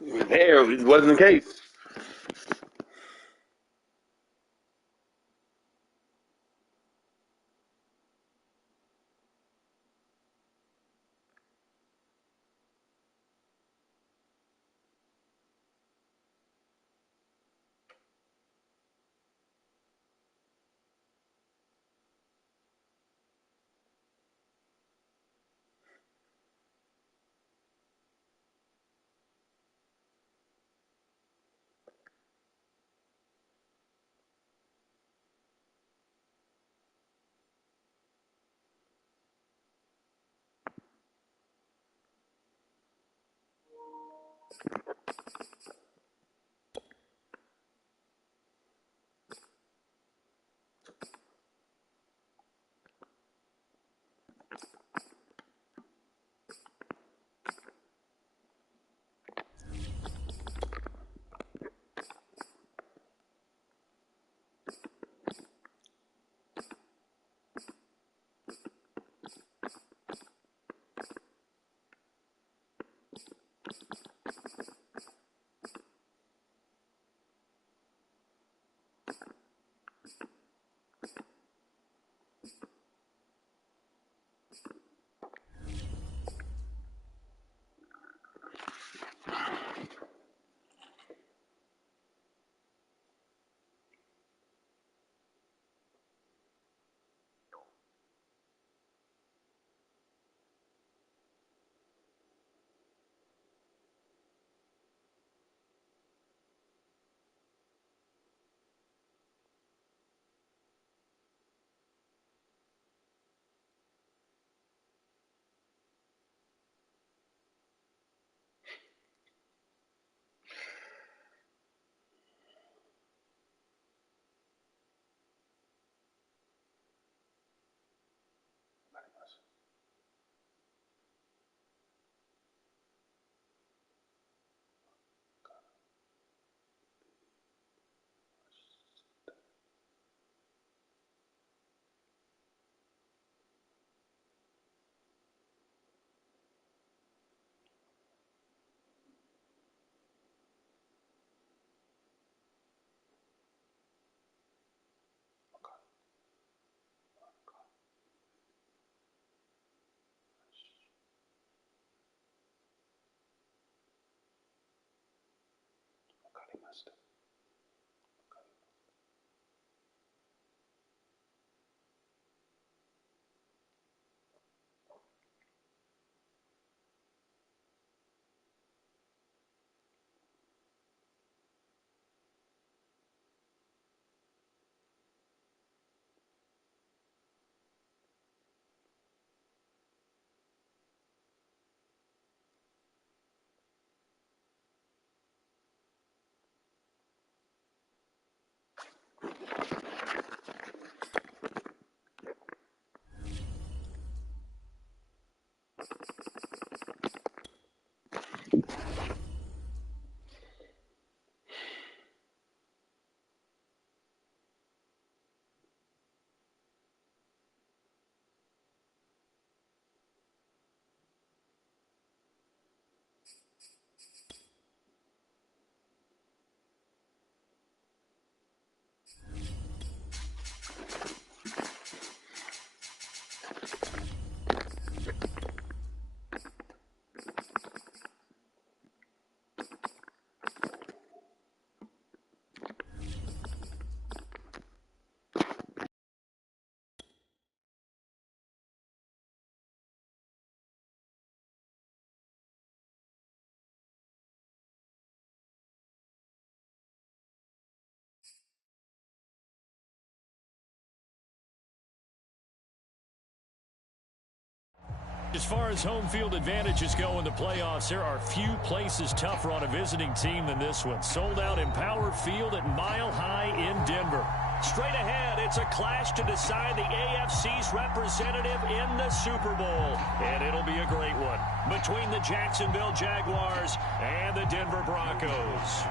There, it wasn't the case. As far as home field advantages go in the playoffs, there are few places tougher on a visiting team than this one. Sold out in Power Field at Mile High in Denver. Straight ahead, it's a clash to decide the AFC's representative in the Super Bowl. And it'll be a great one between the Jacksonville Jaguars and the Denver Broncos.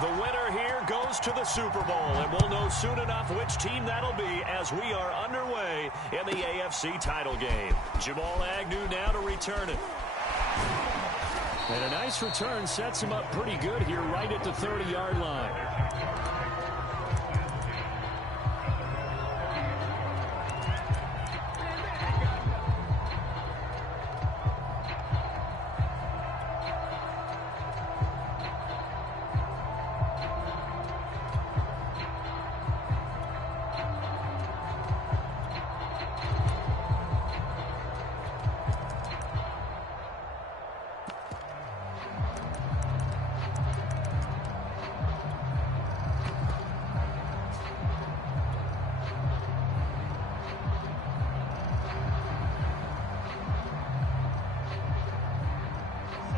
The winner here goes to the Super Bowl, and we'll know soon enough which team that'll be as we are underway in the AFC title game. Jamal Agnew now to return it. And a nice return sets him up pretty good here right at the 30-yard line.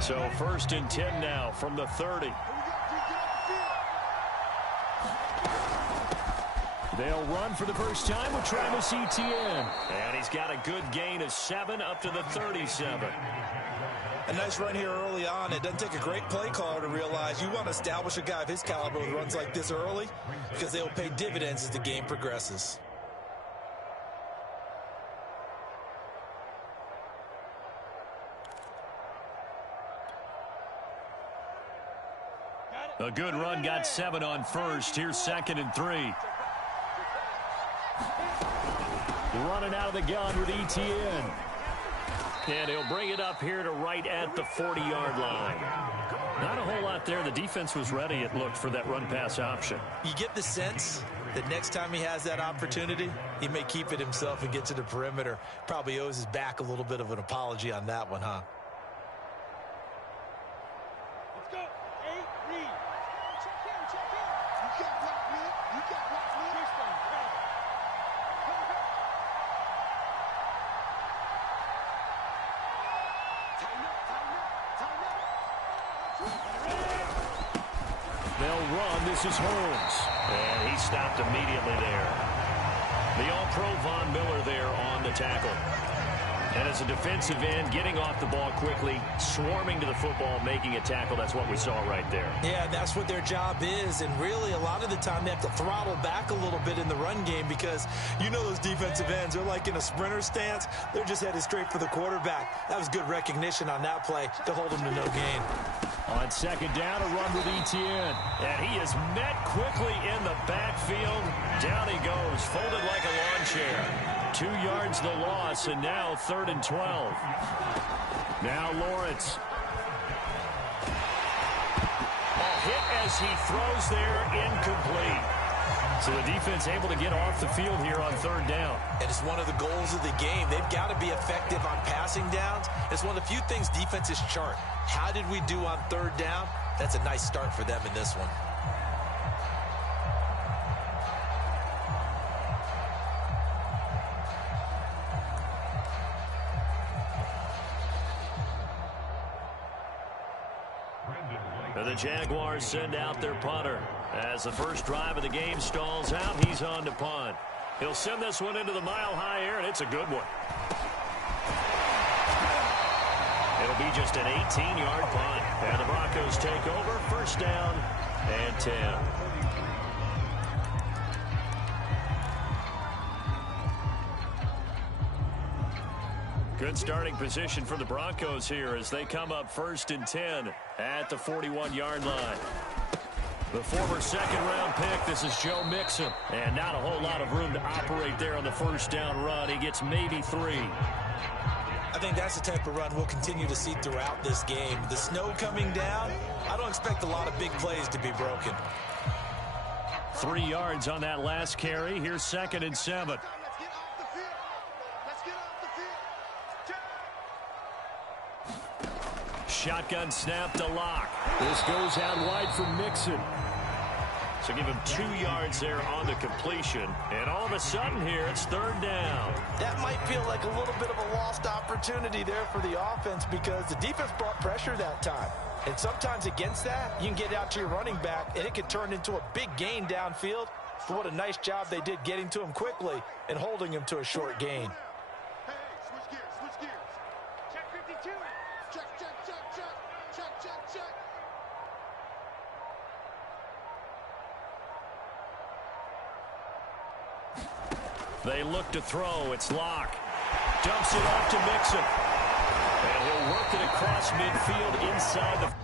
So 1st and 10 now from the 30. They'll run for the first time with Travis Etienne. And he's got a good gain of 7 up to the 37. A nice run here early on. It doesn't take a great play caller to realize you want to establish a guy of his caliber with runs like this early because they will pay dividends as the game progresses. A good run got 7 on first. Here's 2nd and 3. Running out of the gun with Etienne. And he'll bring it up here to right at the 40-yard line. Not a whole lot there. The defense was ready, it looked, for that run-pass option. You get the sense that next time he has that opportunity, he may keep it himself and get to the perimeter. Probably owes his back a little bit of an apology on that one, huh? They'll run. This is Holmes. And he stopped immediately there. The All-Pro Von Miller there on the tackle. And as a defensive end, getting off the ball quickly, swarming to the football, making a tackle. That's what we saw right there. Yeah, that's what their job is. And really, a lot of the time, they have to throttle back a little bit in the run game because you know those defensive ends, they're like in a sprinter stance. They're just headed straight for the quarterback. That was good recognition on that play to hold him to no gain. On 2nd down, a run with Etienne. And he is met quickly in the backfield. Down he goes, folded like a lawn chair. 2 yards the loss, and now 3rd and 12. Now Lawrence. A hit as he throws there, incomplete. So the defense able to get off the field here on 3rd down. And it's one of the goals of the game. They've got to be effective on passing downs. It's one of the few things defenses chart. How did we do on 3rd down? That's a nice start for them in this one. And the Jaguars send out their punter. As the first drive of the game stalls out, he's on to punt. He'll send this one into the mile-high air, and it's a good one. It'll be just an 18-yard punt. And the Broncos take over, 1st down and 10. Good starting position for the Broncos here as they come up 1st and 10 at the 41-yard line. The former 2nd-round pick, this is Joe Mixon. And not a whole lot of room to operate there on the 1st down run. He gets maybe 3. I think that's the type of run we'll continue to see throughout this game. The snow coming down, I don't expect a lot of big plays to be broken. 3 yards on that last carry. Here's 2nd and 7. Shotgun snap to Lock. This goes out wide for Mixon. So give him 2 yards there on the completion. And all of a sudden here, it's 3rd down. That might feel like a little bit of a lost opportunity there for the offense because the defense brought pressure that time. And sometimes against that, you can get out to your running back, and it can turn into a big gain downfield. So what a nice job they did getting to him quickly and holding him to a short gain. Hey, switch gears. Check 52. Check. They look to throw. It's Locke. Dumps it off to Mixon. And he'll work it across midfield inside the...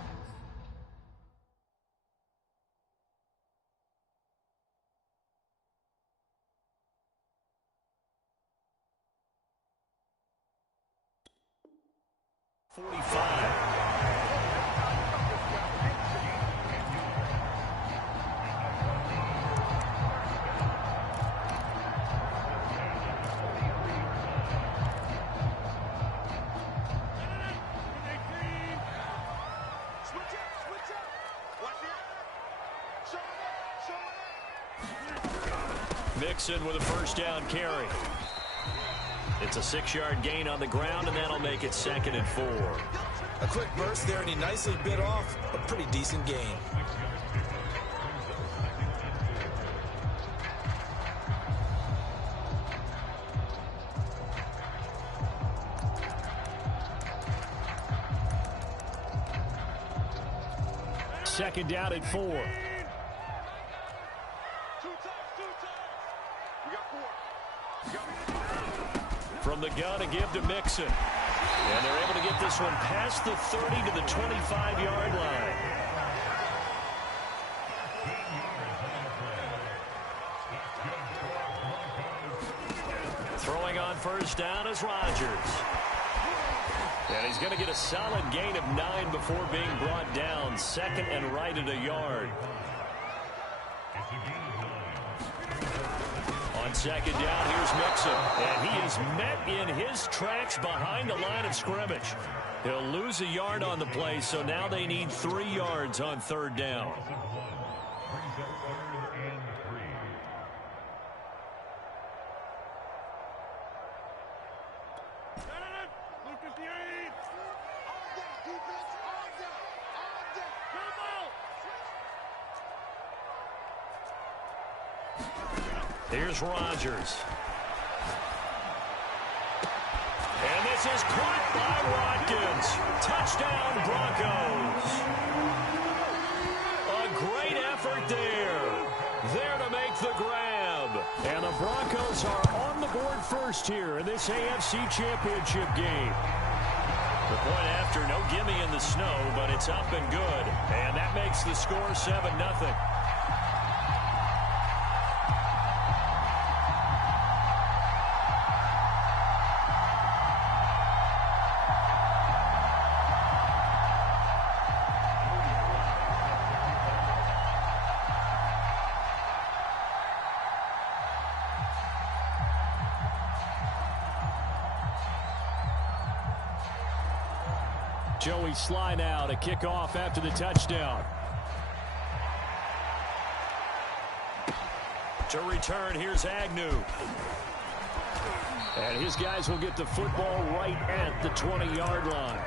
Mixon with a first down carry. It's a 6-yard gain on the ground, and that'll make it 2nd and 4. A quick burst there, and he nicely bit off a pretty decent gain. Second down at 4. From the gun, a give to Mixon. And they're able to get this one past the 30 to the 25-yard line. Throwing on first down is Rodgers. And he's going to get a solid gain of 9 before being brought down. 2nd and right at a yard. On 2nd down, here's Mixon. And he is met in his tracks behind the line of scrimmage. He'll lose a yard on the play, so now they need 3 yards on 3rd down. Here's Rodgers. And this is caught by Watkins. Touchdown, Broncos. A great effort there. There to make the grab. And the Broncos are on the board first here in this AFC Championship game. The point after, no gimme in the snow, but it's up and good. And that makes the score 7-0. Joey Sly now to kick off after the touchdown. To return, here's Agnew. And his guys will get the football right at the 20-yard line.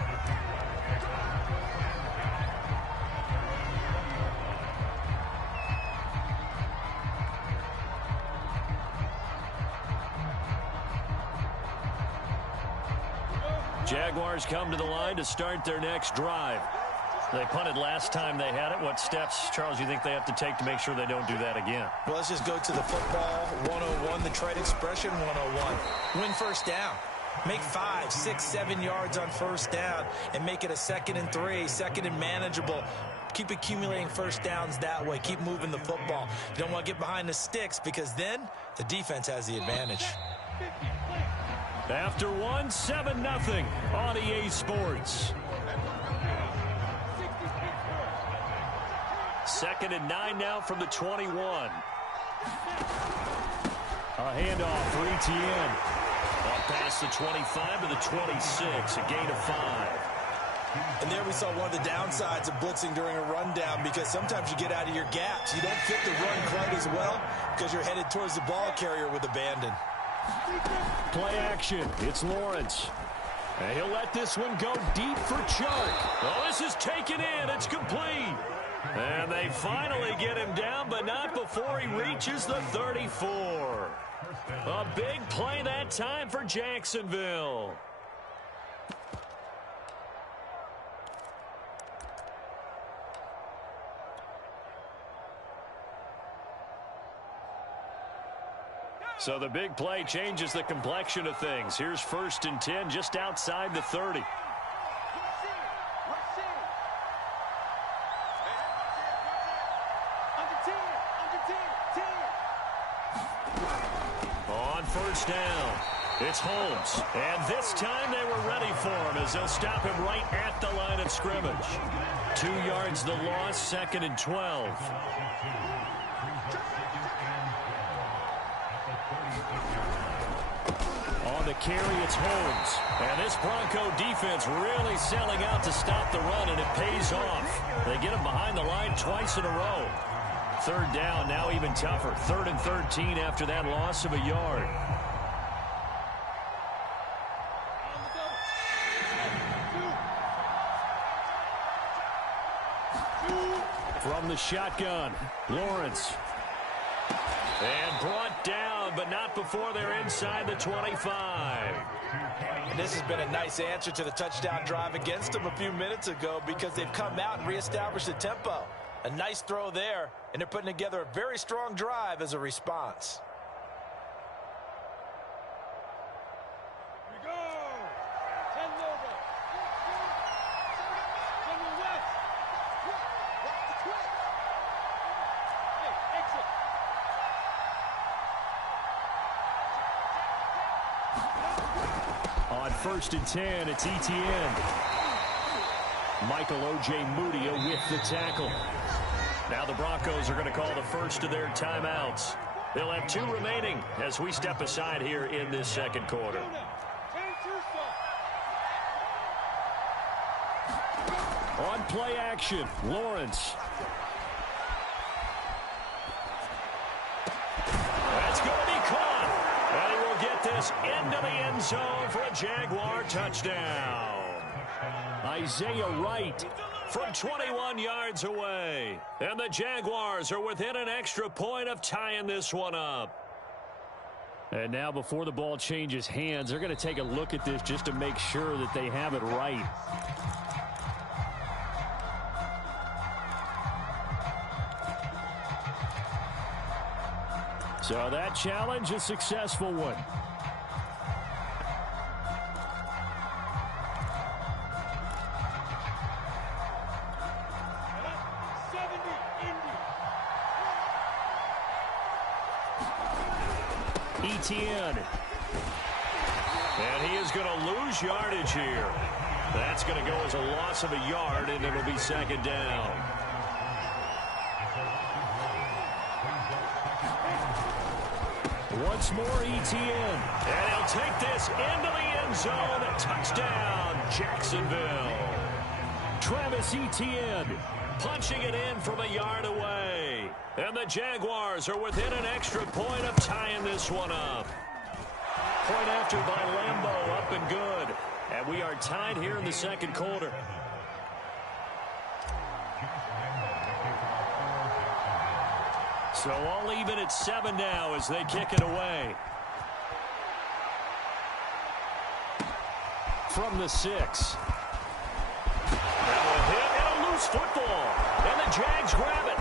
Jaguars come to the line to start their next drive. They punted last time they had it. What steps, Charles, do you think they have to take to make sure they don't do that again? Well, let's just go to the football 101, the trade expression 101. Win first down. Make 5, 6, 7 yards on first down and make it a 2nd and 3, 2nd and manageable. Keep accumulating first downs that way. Keep moving the football. You don't want to get behind the sticks because then the defense has the advantage. After 1, 7-0 on EA Sports. 2nd and 9 now from the 21. A handoff for Etienne. Up past the 25 to the 26, a gain of 5. And there we saw one of the downsides of blitzing during a rundown because sometimes you get out of your gaps. You don't fit the run quite as well because you're headed towards the ball carrier with abandon. Play action. It's Lawrence. And he'll let this one go deep for Chark. Oh, this is taken in. It's complete. And they finally get him down, but not before he reaches the 34. A big play that time for Jacksonville. So the big play changes the complexion of things. Here's 1st and 10 just outside the 30. On 1st down, it's Holmes. And this time they were ready for him as they'll stop him right at the line of scrimmage. 2 yards the loss, 2nd and 12. On the carry, it's Holmes. And this Bronco defense really selling out to stop the run, and it pays off. They get him behind the line twice in a row. 3rd down, now even tougher. 3rd and 13 after that loss of a yard. From the shotgun, Lawrence. And brought down, but not before they're inside the 25. And this has been a nice answer to the touchdown drive against them a few minutes ago because they've come out and reestablished the tempo. A nice throw there, and they're putting together a very strong drive as a response. Here we go. 10 logo. West. Watch the twist. Hey, exit. On 1st and 10, it's Etienne. Michael O.J. Mudia with the tackle. Now the Broncos are going to call the first of their timeouts. They'll have 2 remaining as we step aside here in this 2nd quarter. On play action, Lawrence. That's going to be caught. And he will get this into the end zone for a Jaguar touchdown. Isaiah Wright from 21 yards away. And the Jaguars are within an extra point of tying this one up. And now before the ball changes hands, they're going to take a look at this just to make sure that they have it right. So that challenge, a successful one. Etienne. And he is going to lose yardage here. That's going to go as a loss of a yard, and it'll be 2nd down. Once more, Etienne. And he'll take this into the end zone. A touchdown, Jacksonville. Travis Etienne punching it in from a yard away. And the Jaguars are within an extra point of tying this one up. Point after by Lambeau, up and good. And we are tied here in the 2nd quarter. So all even at 7 now as they kick it away. From the 6. Now a hit and a loose football. And the Jags grab it.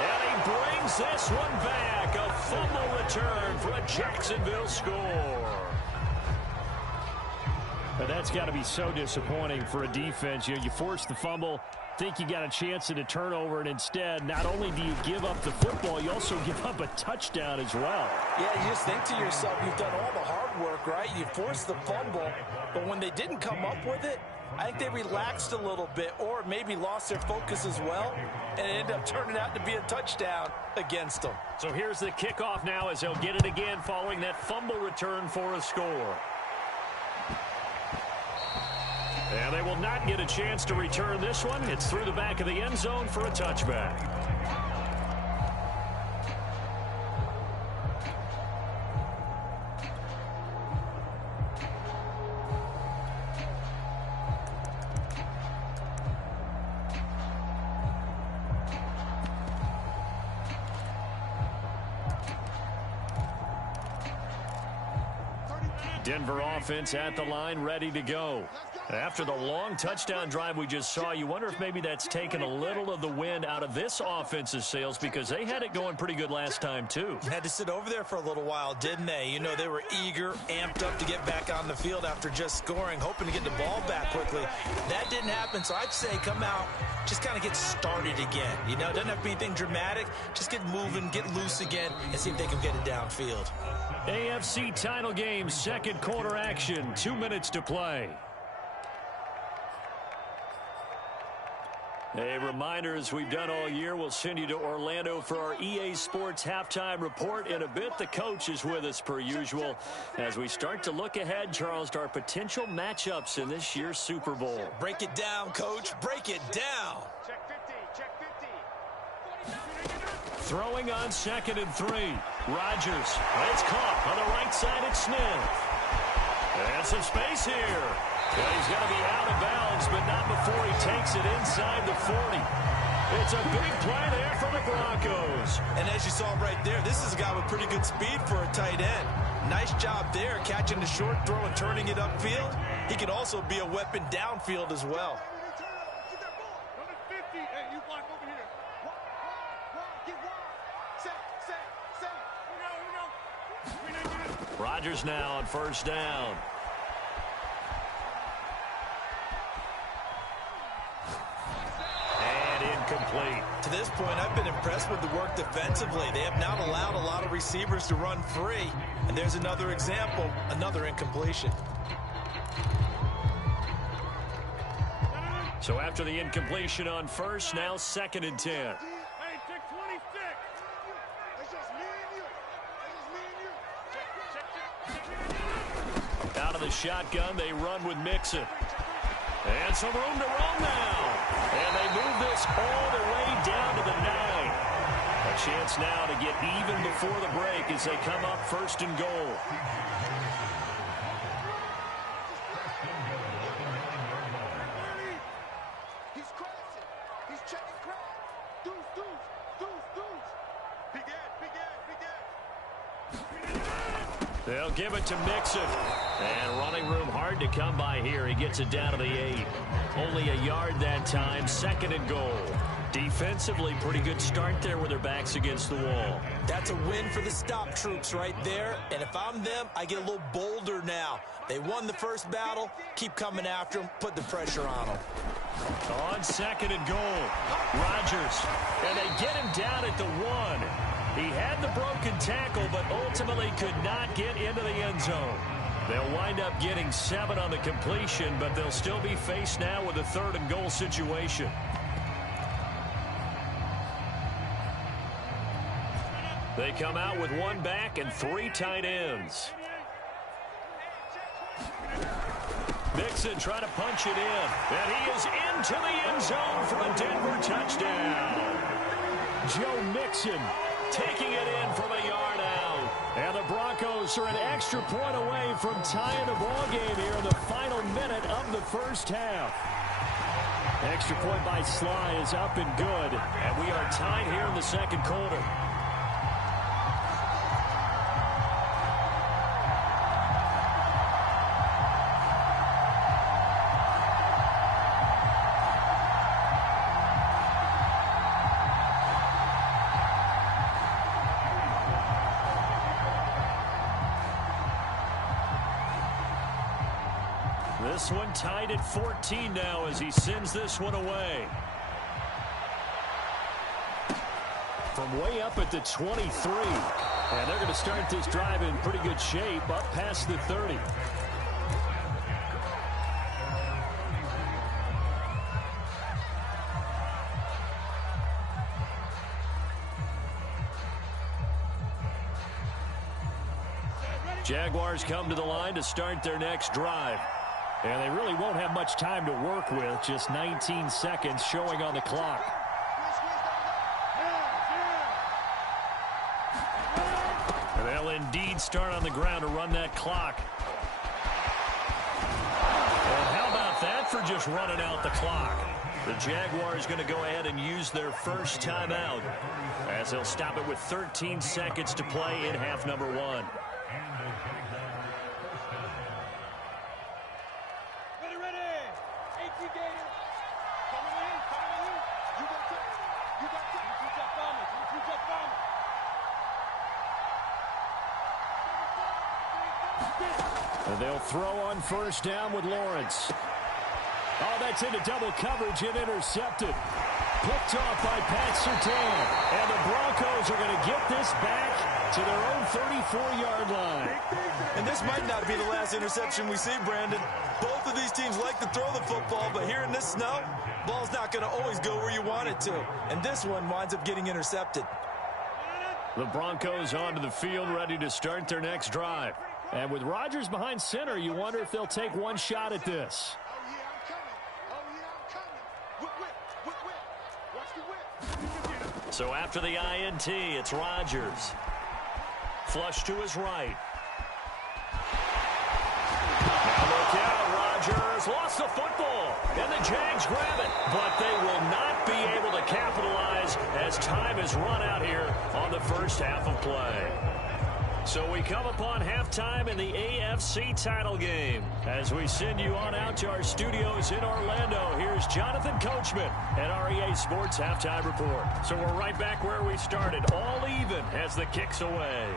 And he brings this one back. A fumble return for a Jacksonville score. But that's got to be so disappointing for a defense. You force the fumble, think you got a chance at a turnover, and instead, not only do you give up the football, you also give up a touchdown as well. Yeah, you just think to yourself, you've done all the hard work, right? You forced the fumble, but when they didn't come up with it, I think they relaxed a little bit or maybe lost their focus as well, and it ended up turning out to be a touchdown against them. So here's the kickoff now as they'll get it again following that fumble return for a score. And they will not get a chance to return this one. It's through the back of the end zone for a touchback. Denver offense at the line, ready to go. Let's go. After the long touchdown drive we just saw, you wonder if maybe that's taken a little of the wind out of this offense's sails because they had it going pretty good last time too. Had to sit over there for a little while, didn't they? You know, they were eager, amped up to get back on the field after just scoring, hoping to get the ball back quickly. That didn't happen, so I'd say come out, just kind of get started again. You know, it doesn't have to be anything dramatic. Just get moving, get loose again, and see if they can get it downfield. AFC title game, second quarter action, 2 minutes to play. A reminder, as we've done all year, we'll send you to Orlando for our EA Sports halftime report. In a bit, the coach is with us per usual as we start to look ahead, Charles, to our potential matchups in this year's Super Bowl. Break it down, Coach. Break it down. Check 50. Check 50. Throwing on 2nd and 3. Rodgers. It's caught on the right side at Smith. And some space here. Well, he's going to be out of bounds, but not before he takes it inside the 40. It's a big play there for the Broncos. And as you saw right there, this is a guy with pretty good speed for a tight end. Nice job there, catching the short throw and turning it upfield. He can also be a weapon downfield as well. Get that ball. Number 50. Hey, you block over here. Get wide. Set. Here we go. Rodgers now on first down. Incomplete. To this point, I've been impressed with the work defensively. They have not allowed a lot of receivers to run free. And there's another example, another incompletion. So after the incompletion on first, now 2nd and 10. Hey, check 26. It's just me and you. Out of the shotgun, they run with Mixon. And some room to run now. And they move this all the way down to the 9. A chance now to get even before the break as they come up 1st and goal. He's crashing. He's checking crash. Deuce. Big Ed. They'll give it to Mixon. And running room hard to come by here. He gets it down to the 8. Only a yard that time, 2nd and goal. Defensively, pretty good start there with their backs against the wall. That's a win for the stop troops right there. And if I'm them, I get a little bolder now. They won the first battle. Keep coming after them. Put the pressure on them. On 2nd and goal, Rodgers. And they get him down at the 1. He had the broken tackle, but ultimately could not get into the end zone. They'll wind up getting 7 on the completion, but they'll still be faced now with a 3rd and goal situation. They come out with 1 back and 3 tight ends. Mixon trying to punch it in, and he is into the end zone for a Denver touchdown. Joe Mixon taking it in from a yard out. And the Broncos are an extra point away from tying the ball game here in the final minute of the first half. Extra point by Sly is up and good. And we are tied here in the second quarter. This one tied at 14 now as he sends this one away. From way up at the 23. And they're going to start this drive in pretty good shape up past the 30. Jaguars come to the line to start their next drive. And they really won't have much time to work with. Just 19 seconds showing on the clock. And they'll indeed start on the ground to run that clock. And how about that for just running out the clock? The Jaguars going to go ahead and use their first timeout as they'll stop it with 13 seconds to play in half number 1. Ready. And they'll throw on first down with Lawrence. Oh, that's into double coverage and intercepted. Picked off by Pat Surtain. And the Broncos are going to get this back to their own 34-yard line. And this might not be the last interception we see, Brandon. Both of these teams like to throw the football, but here in this snow, ball's not going to always go where you want it to. And this one winds up getting intercepted. The Broncos onto the field, ready to start their next drive. And with Rodgers behind center, you wonder if they'll take one shot at this. So after the INT, it's Rodgers. Flush to his right. Now look out, Rodgers lost the football, and the Jags grab it. But they will not be able to capitalize as time is run out here on the first half of play. So we come upon halftime in the AFC title game. As we send you on out to our studios in Orlando, here's Jonathan Coachman at REA Sports Halftime Report. So we're right back where we started, all even as the kick's away.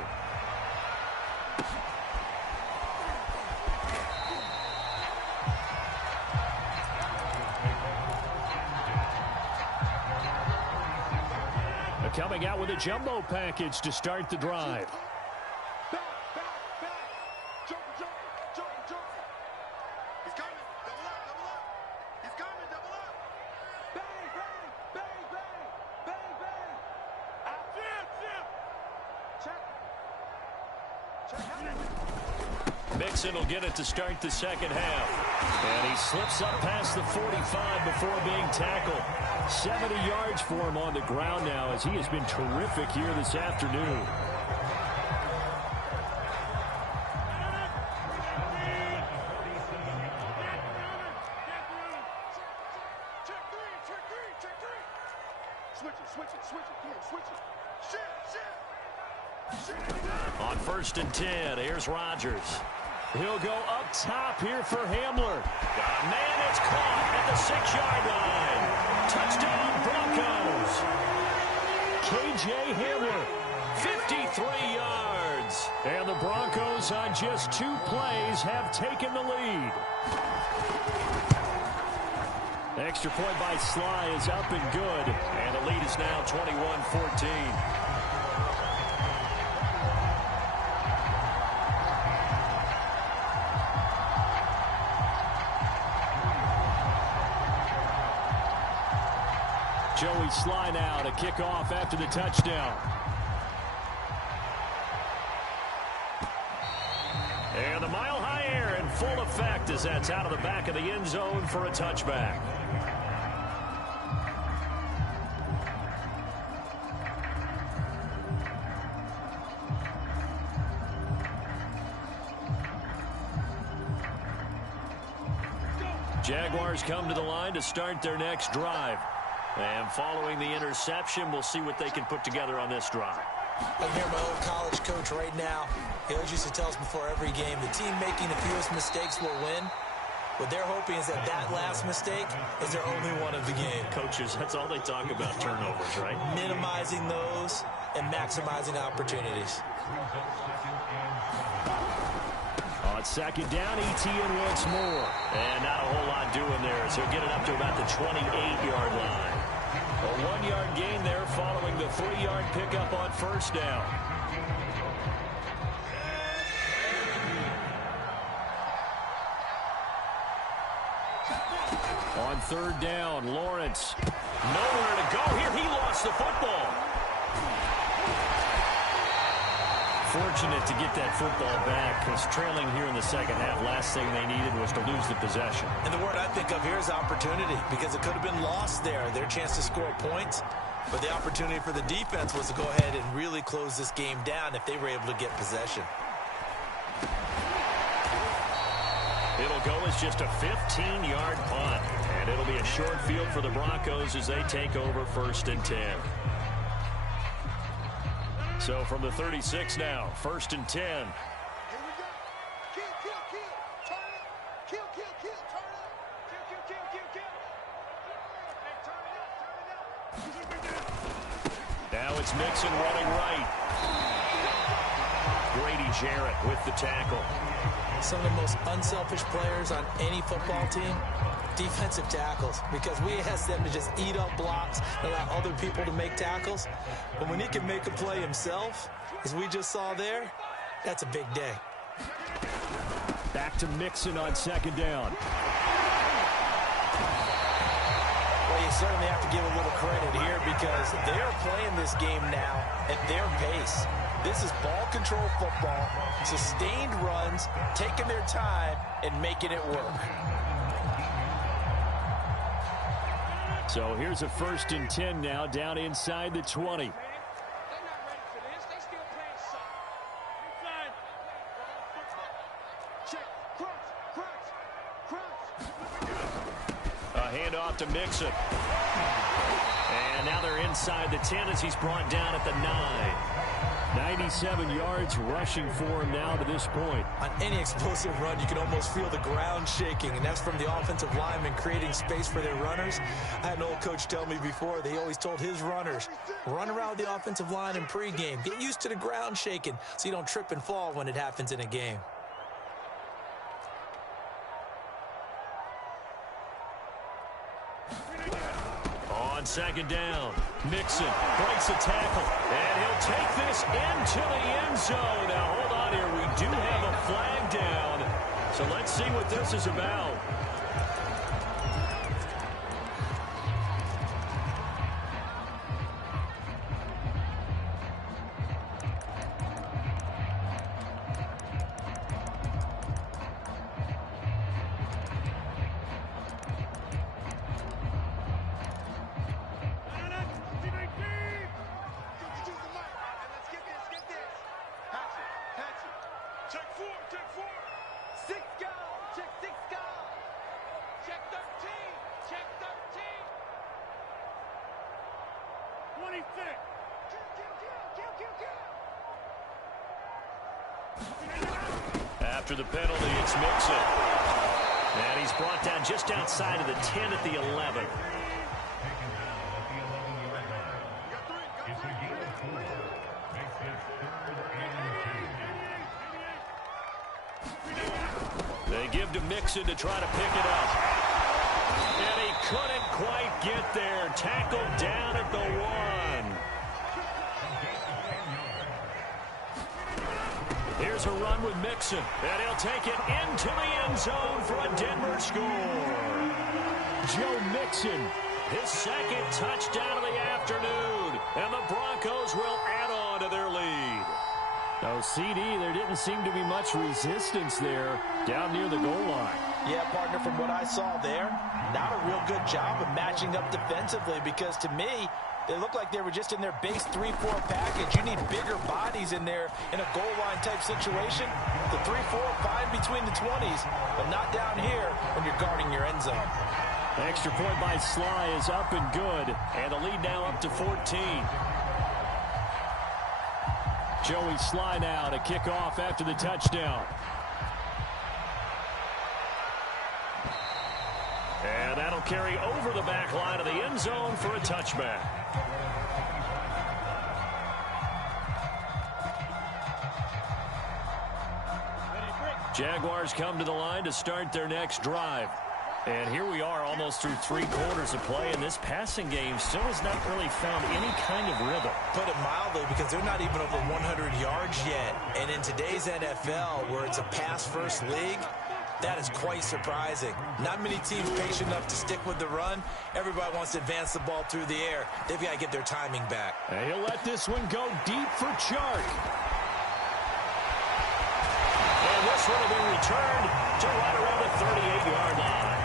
Coming out with a jumbo package to start the drive. Mixon will get it to start the second half. And he slips up past the 45 before being tackled. 70 yards for him on the ground now as he has been terrific here this afternoon. On 1st and 10, here's Rodgers. He'll go up top here for Hamler. Man, it's caught at the 6-yard line. Touchdown, Broncos. KJ Hamler, 53 yards. And the Broncos on just 2 plays have taken the lead. The extra point by Sly is up and good. And the lead is now 21-14. Joey Sly now to kick off after the touchdown. And the mile-high air in full effect as that's out of the back of the end zone for a touchback. Jaguars come to the line to start their next drive. And following the interception, we'll see what they can put together on this drive. I hear my old college coach right now. He always used to tell us before every game, the team making the fewest mistakes will win. What they're hoping is that that last mistake is their only one of the game. Coaches, that's all they talk about, turnovers, right? Minimizing those and maximizing opportunities. On second down, ETN once more. And not a whole lot doing there as he'll get it up to about the 28-yard line. A 1-yard gain there following the 3-yard pickup on first down. On third down, Lawrence. Nowhere to go here. He lost the football. Fortunate to get that football back because trailing here in the second half, last thing they needed was to lose the possession. And the word I think of here is opportunity because it could have been lost there, their chance to score points. But the opportunity for the defense was to go ahead and really close this game down if they were able to get possession. It'll go as just a 15-yard punt. And it'll be a short field for the Broncos as they take over 1st and 10. So from the 36 now, 1st and 10. Here we go. Kill, kill, kill. Turn it up. Kill, kill, kill. Turn it up. Kill, kill, kill, kill, kill. Hey, turn it up, turn it up. Now it's Mixon running right. Grady Jarrett with the tackle. Some of the most unselfish players on any football team, defensive tackles, because we ask them to just eat up blocks and allow other people to make tackles. But when he can make a play himself, as we just saw there, that's a big day. Back to Mixon on second down. Well, you certainly have to give a little credit here because they're playing this game now at their pace. This is ball control football, sustained runs, taking their time and making it work. So here's a 1st and 10 now, down inside the 20. A handoff to Mixon. And now they're inside the 10 as he's brought down at the 9. 97 yards rushing for him now to this point. On any explosive run, you can almost feel the ground shaking, and that's from the offensive linemen creating space for their runners. I had an old coach tell me before, they always told his runners, run around the offensive line in pregame. Get used to the ground shaking so you don't trip and fall when it happens in a game. On second down, Mixon breaks a tackle, and he'll take this into the end zone. Now, hold on here. We do have a flag down, so let's see what this is about. After the penalty, it's Mixon. And he's brought down just outside of the 10 at the 11. They give to Mixon to try to pick it up. And he couldn't quite get there. Tackled down at the 1. Here's a run with Mixon, and he'll take it into the end zone for a Denver score. Joe Mixon, his 2nd touchdown of the afternoon, and the Broncos will add on to their lead. Oh, CD, there didn't seem to be much resistance there down near the goal line. Yeah, partner, from what I saw there, not a real good job of matching up defensively because to me, they look like they were just in their base 3-4 package. You need bigger bodies in there in a goal line type situation. The 3-4 fine between the 20s, but not down here when you're guarding your end zone. The extra point by Sly is up and good, and the lead now up to 14. Joey Sly now to kick off after the touchdown. And that'll carry over the back line of the end zone for a touchback. Jaguars come to the line to start their next drive. And here we are almost through 3 quarters of play, and this passing game still has not really found any kind of rhythm. Put it mildly, because they're not even over 100 yards yet. And in today's NFL, where it's a pass-first league, that is quite surprising. Not many teams patient enough to stick with the run. Everybody wants to advance the ball through the air. They've got to get their timing back. And he'll let this one go deep for Chark. And this one will be returned to right around the 38-yard line.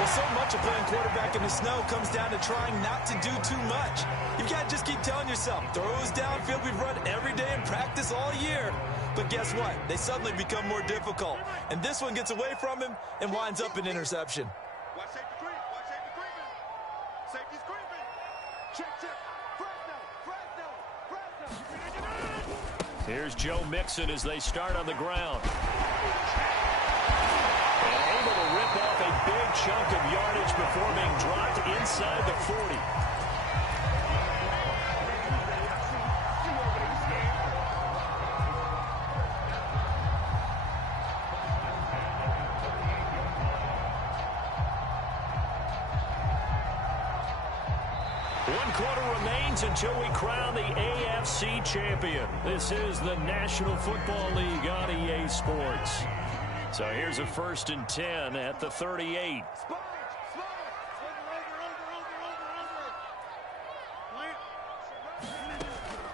Well, so much of playing quarterback in the snow comes down to trying not to do too much. You've got to just keep telling yourself, throws downfield we've run every day in practice all year. But guess what? They suddenly become more difficult. And this one gets away from him and winds up an interception. Watch safety creep. Watch safety creeping. Safety's creeping. Check, check. Fresno. Here's Joe Mixon as they start on the ground. And able to rip off a big chunk of yardage before being dropped inside the 40. 1 quarter remains until we crown the AFC champion. This is the National Football League on EA Sports. So here's a 1st and 10 at the 38.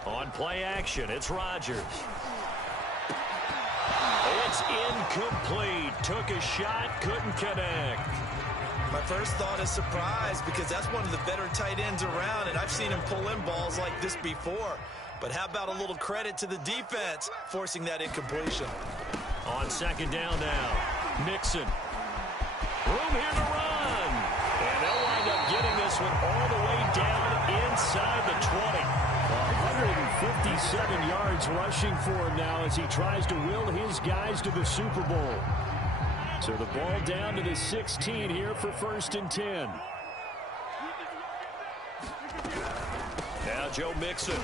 On play action, it's Rodgers. It's incomplete. Took a shot, couldn't connect. My first thought is surprise because that's one of the better tight ends around, and I've seen him pull in balls like this before. But how about a little credit to the defense forcing that incompletion? On 2nd down now, Mixon. Room here to run. And they'll wind up getting this one all the way down inside the 20. 157 yards rushing for him now as he tries to will his guys to the Super Bowl. So the ball down to the 16 here for 1st and 10. Now Joe Mixon.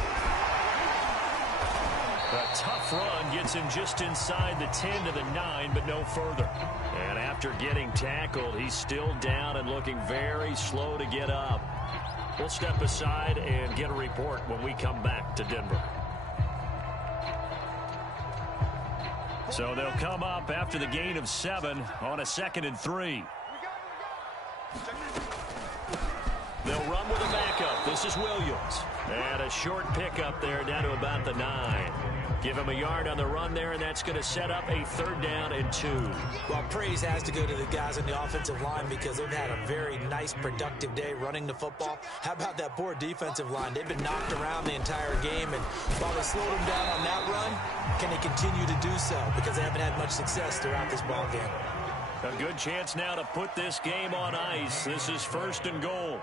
A tough run gets him just inside the 10 to the 9, but no further. And after getting tackled, he's still down and looking very slow to get up. We'll step aside and get a report when we come back to Denver. So they'll come up after the gain of 7 on a 2nd and 3. They'll run with a backup. This is Williams. And a short pickup there down to about the 9. Give him a yard on the run there, and that's going to set up a 3rd down and 2. Well, praise has to go to the guys on the offensive line because they've had a very nice, productive day running the football. How about that poor defensive line? They've been knocked around the entire game, and while they slowed them down on that run, can they continue to do so? Because they haven't had much success throughout this ball game. A good chance now to put this game on ice. This is 1st and goal.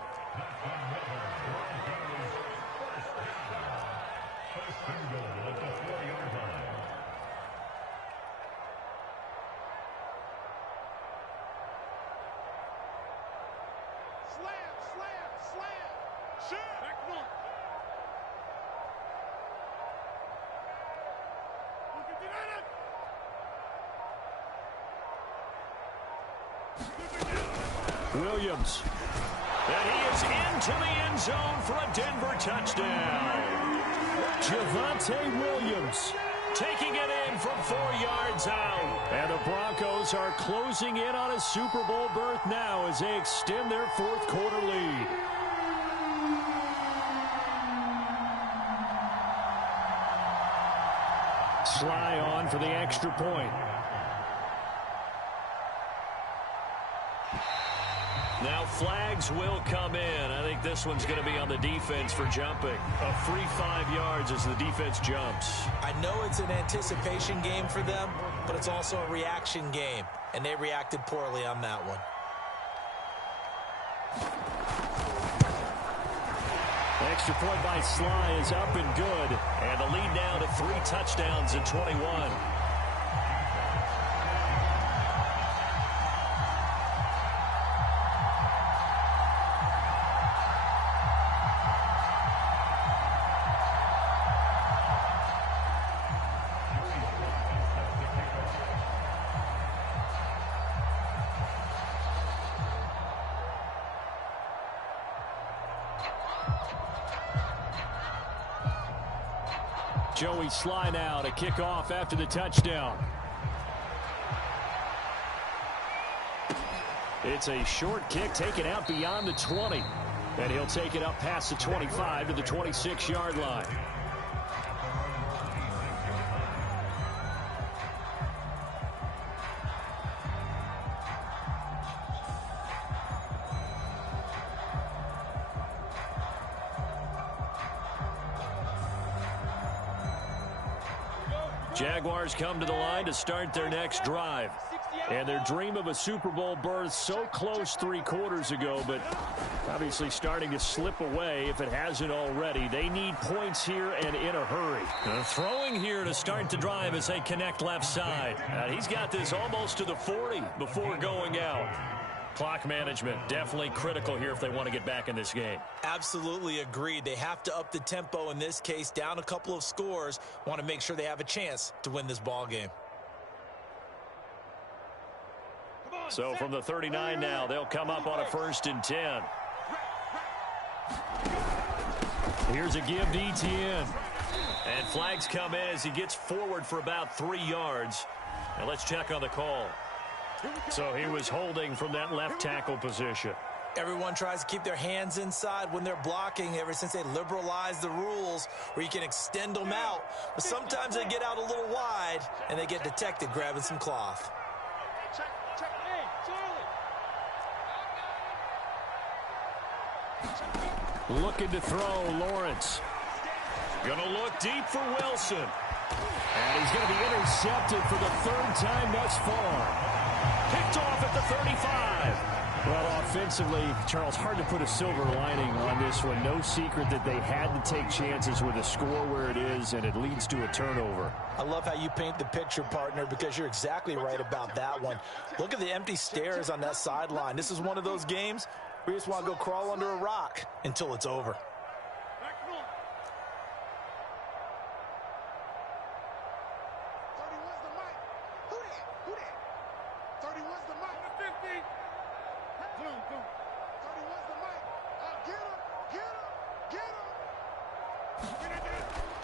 Williams. And he is into the end zone for a Denver touchdown. Javonte Williams taking it in from 4 yards out. And the Broncos are closing in on a Super Bowl berth now as they extend their 4th quarter lead. Sly on for the extra point. Now flags will come in. I think this one's going to be on the defense for jumping. A free 5 yards as the defense jumps. I know it's an anticipation game for them, but it's also a reaction game, and they reacted poorly on that one. Extra point by Sly is up and good. And the lead now to 3 touchdowns at 21. Joey Sly now to kick off after the touchdown. It's a short kick taken out beyond the 20. And he'll take it up past the 25 to the 26-yard line. Jaguars come to the line to start their next drive. And their dream of a Super Bowl berth so close 3 quarters ago, but obviously starting to slip away if it hasn't already. They need points here and in a hurry. Throwing here to start the drive as they connect left side. He's got this almost to the 40 before going out. Clock management definitely critical here if they want to get back in this game. Absolutely agreed. They have to up the tempo in this case, down a couple of scores. Want to make sure they have a chance to win this ball game. So from the 39 now, they'll come up on a 1st and 10. Here's a give to Etienne. And flags come in as he gets forward for about 3 yards. Now let's check on the call. So he was holding from that left tackle position. Everyone tries to keep their hands inside when they're blocking ever since they liberalized the rules where you can extend them out. But sometimes they get out a little wide and they get detected grabbing some cloth. Looking to throw, Lawrence. Going to look deep for Wilson. And he's going to be intercepted for the 3rd time thus far. Picked off at the 35. Well, offensively, Charles, hard to put a silver lining on this one. No secret that they had to take chances with a score where it is, and it leads to a turnover. I love how you paint the picture, partner, because you're exactly right about that one. Look at the empty stares on that sideline. This is one of those games where you just want to go crawl under a rock until it's over.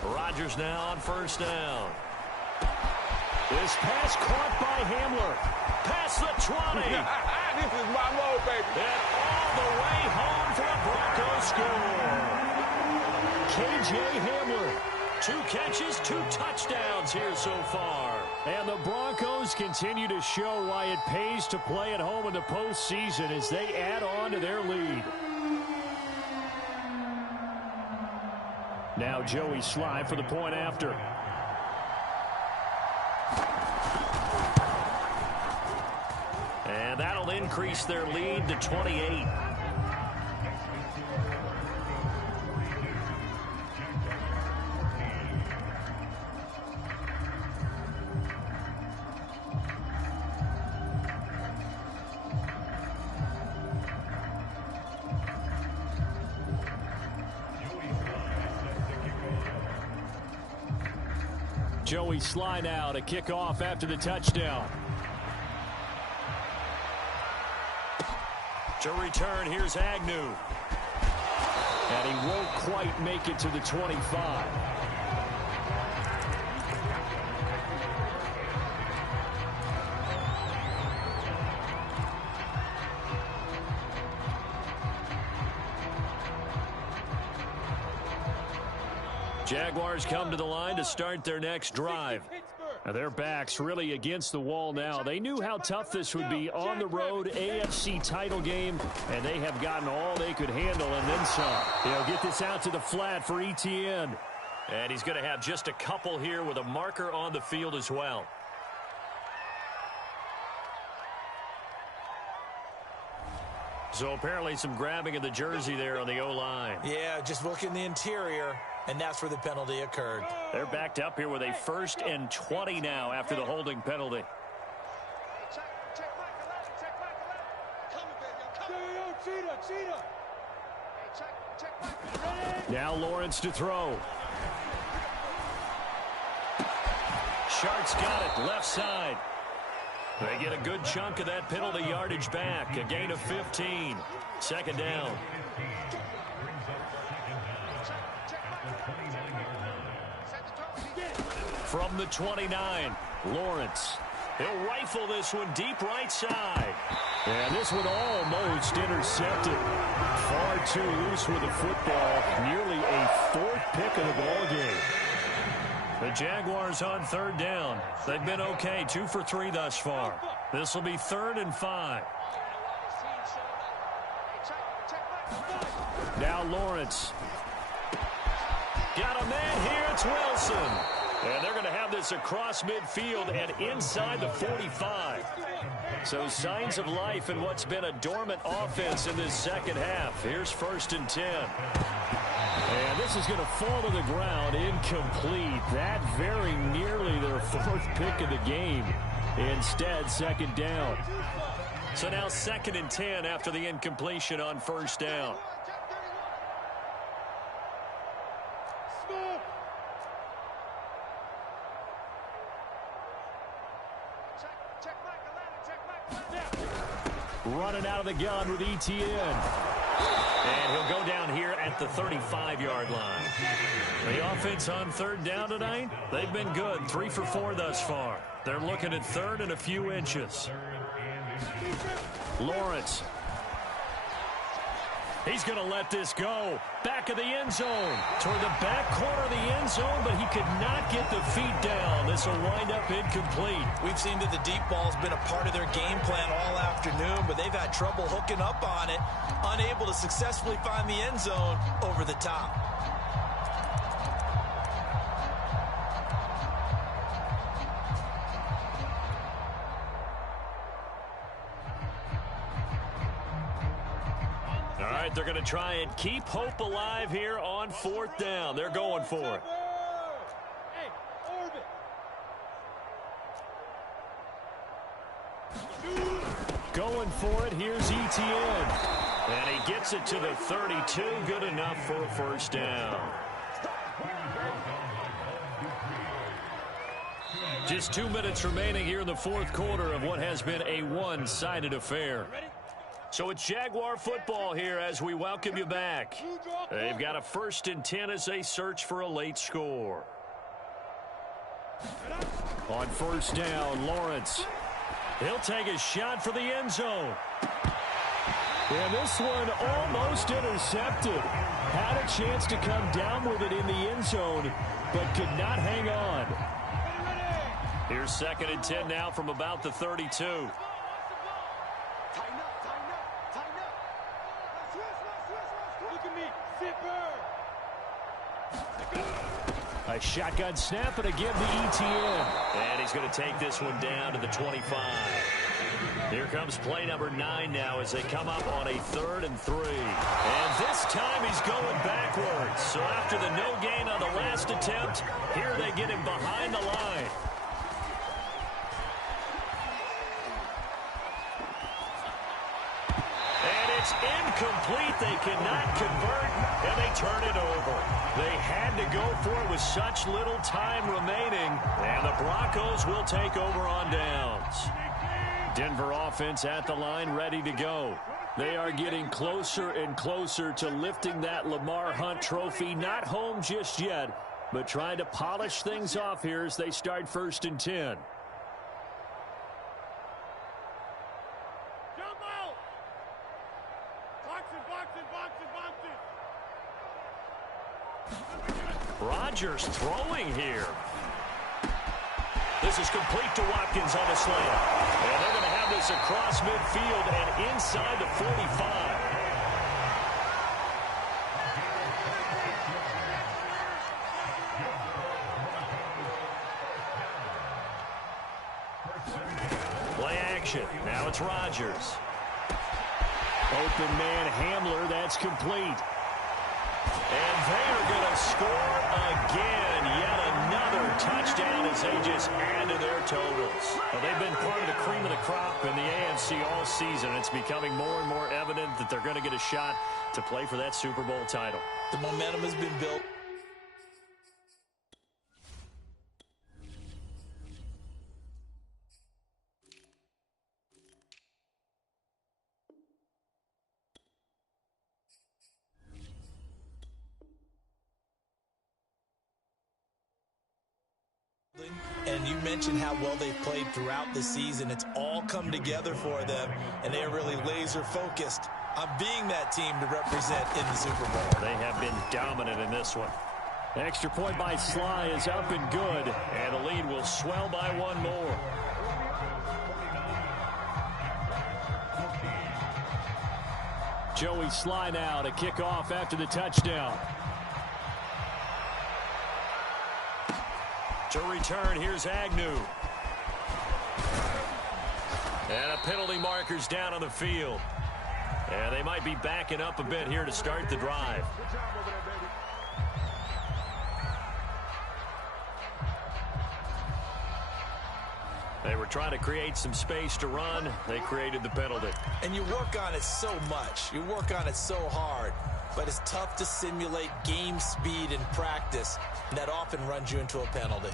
Rodgers now on 1st down. This pass caught by Hamler. Past the 20. This is my mode, baby. And all the way home for a Broncos score. K.J. Hamler. 2 catches, 2 touchdowns here so far. And the Broncos continue to show why it pays to play at home in the postseason as they add on to their lead. Now Joey Sly for the point after. And that'll increase their lead to 28. Joey Sly now to kick off after the touchdown. To return, here's Agnew. And he won't quite make it to the 25. Jaguars come to the line to start their next drive. Now their backs really against the wall now. They knew how tough this would be on the road, AFC title game, and they have gotten all they could handle and then some. They'll get this out to the flat for Etienne. And he's going to have just a couple here with a marker on the field as well. So apparently some grabbing of the jersey there on the O-line. Yeah, just look in the interior, and that's where the penalty occurred. They're backed up here with a 1st and 20 now after the holding penalty. Now Lawrence to throw. Sharks got it, left side. They get a good chunk of that penalty yardage back. A gain of 15. 2nd down. From the 29, Lawrence. He'll rifle this one deep right side. And this one almost intercepted. Far too loose with the football. Nearly a 4th pick of the ball game. The Jaguars on 3rd down. They've been okay, 2 for 3 thus far. This will be 3rd and 5. Now Lawrence. Got a man here, it's Wilson. And they're going to have this across midfield and inside the 45. So signs of life in what's been a dormant offense in this 2nd half. Here's 1st and 10. And this is going to fall to the ground incomplete. That very nearly their 4th pick of the game. Instead, 2nd down. So now 2nd and 10 after the incompletion on 1st down. Running out of the gun with Etienne. And he'll go down here at the 35-yard line. The offense on third down tonight, they've been good. 3 for 4 thus far. They're looking at third and a few inches. Lawrence. He's going to let this go. Back of the end zone. Toward the back corner of the end zone, but he could not get the feet down. This will wind up incomplete. We've seen that the deep ball's been a part of their game plan all afternoon, but they've had trouble hooking up on it, unable to successfully find the end zone over the top. They're going to try and keep hope alive here on fourth down. They're going for it. Going for it. Here's Etienne. And he gets it to the 32. Good enough for a first down. Just 2 minutes remaining here in the fourth quarter of what has been a one-sided affair. So it's Jaguar football here as we welcome you back. They've got a 1st and 10 as they search for a late score. On first down, Lawrence. He'll take a shot for the end zone. And this one almost intercepted. Had a chance to come down with it in the end zone, but could not hang on. Here's 2nd and 10 now from about the 32. A shotgun snap, and again the Etienne. And he's going to take this one down to the 25. Here comes play number 9 now as they come up on a 3rd and 3. And this time he's going backwards. So after the no gain on the last attempt, here they get him behind the line. Incomplete. They cannot convert, and they turn it over. They had to go for it with such little time remaining, and the Broncos will take over on downs. Denver offense at the line, ready to go. They are getting closer and closer to lifting that Lamar Hunt trophy. Not home just yet, but trying to polish things off here as they start 1st and 10. Rodgers throwing here. This is complete to Watkins on the slant. And they're going to have this across midfield and inside the 45. Play action. Now it's Rodgers. Open man Hamler. That's complete. And they are going to score again. Yet another touchdown as they just add to their totals. Well, they've been part of the cream of the crop in the AFC all season. It's becoming more and more evident that they're going to get a shot to play for that Super Bowl title. The momentum has been built. And you mentioned how well they've played throughout the season. It's all come together for them, and they are really laser-focused on being that team to represent in the Super Bowl. They have been dominant in this one. Extra point by Sly is up and good, and the lead will swell by one more. Joey Sly now to kick off after the touchdown. To return, here's Agnew. And a penalty marker's down on the field. And they might be backing up a bit here to start the drive. They were trying to create some space to run. They created the penalty. And you work on it so much. You work on it so hard. But it's tough to simulate game speed in practice. And that often runs you into a penalty.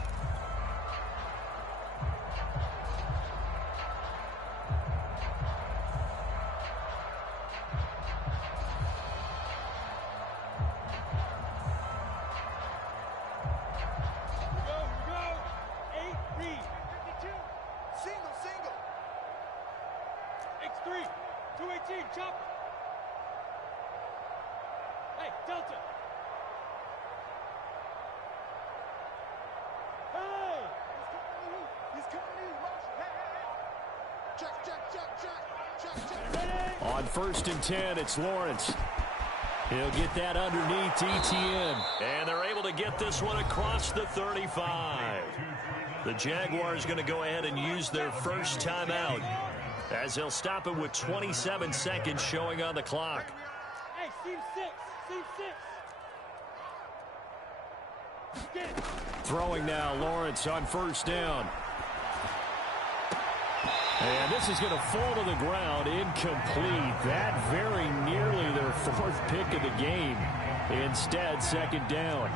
On 1st and 10, it's Lawrence. He'll get that underneath Etienne. And they're able to get this one across the 35. The Jaguars going to go ahead and use their first timeout, as they'll stop it with 27 seconds showing on the clock. Hey, seam six. Throwing now, Lawrence on 1st down. And this is going to fall to the ground, incomplete. That very nearly their 4th pick of the game. Instead, 2nd down.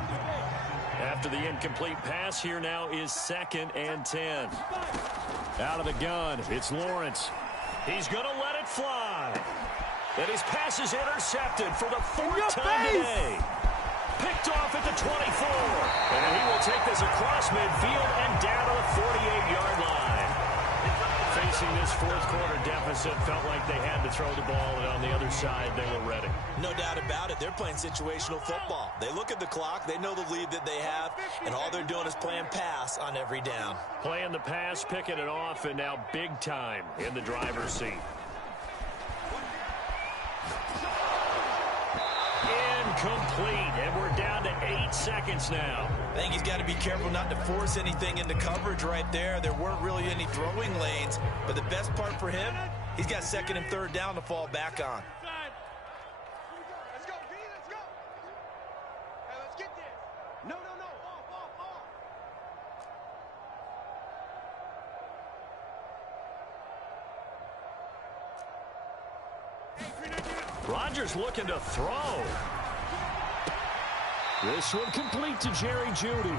After the incomplete pass, here now is 2nd and 10. Out of the gun, it's Lawrence. He's going to let it fly. And his pass is intercepted for the 4th time today. Picked off at the 24. And he will take this across midfield and down to the 48-yard line. Facing this 4th quarter deficit, felt like they had to throw the ball, and on the other side, they were ready. No doubt about it. They're playing situational football. They look at the clock, they know the lead that they have, and all they're doing is playing pass on every down. Playing the pass, picking it off, and now big time in the driver's seat. Incomplete, and we're down to 8 seconds now. I think he's got to be careful not to force anything into coverage right there. There weren't really any throwing lanes, but the best part for him, he's got 2nd and 3rd down to fall back on. Let's go, B, let's go. Hey, let's get this. No. Off. Rodgers looking to throw. This one complete to Jerry Jeudy.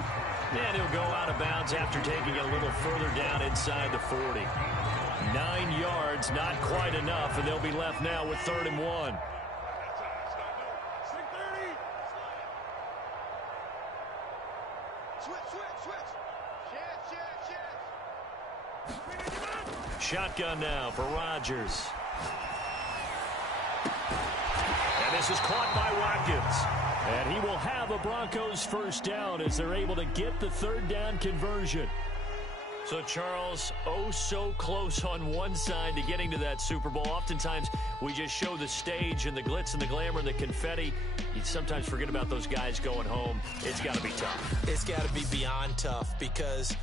And he'll go out of bounds after taking it a little further down inside the 40. 9 yards, not quite enough, and they'll be left now with 3rd and 1. Switch. Shotgun now for Rodgers. And this is caught by Watkins. And he will have a Broncos 1st down as they're able to get the 3rd down conversion. So, Charles, oh so close on one side to getting to that Super Bowl. Oftentimes, we just show the stage and the glitz and the glamour and the confetti. You sometimes forget about those guys going home. It's got to be tough. It's got to be beyond tough because